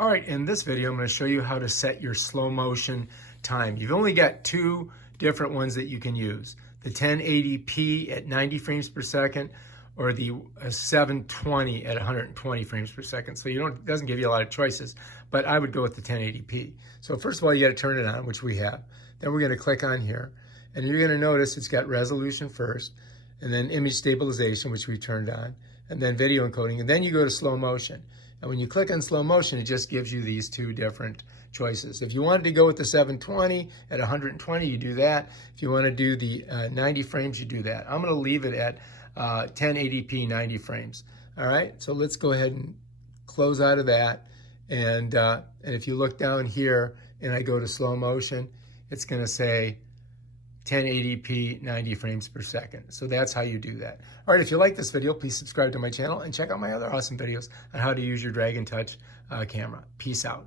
All right, in this video, I'm going to show you how to set your slow motion time. You've only got two different ones that you can use. The 1080p at 90 frames per second or the 720 at 120 frames per second. So it doesn't give you a lot of choices, but I would go with the 1080p. So first of all, you got to turn it on, which we have. Then we're going to click on here, and you're going to notice it's got resolution first, and then image stabilization, which we turned on, and then video encoding, and then you go to slow motion. And when you click on slow motion, it just gives you these two different choices. If you wanted to go with the 720 at 120, you do that. If you want to do the 90 frames, you do that. I'm going to leave it at 1080p 90 frames. All right, so let's go ahead and close out of that. And if you look down here and I go to slow motion, it's going to say 1080p 90 frames per second. So that's how you do that. All right, if you like this video, please subscribe to my channel and check out my other awesome videos on how to use your Dragontouch camera. Peace out.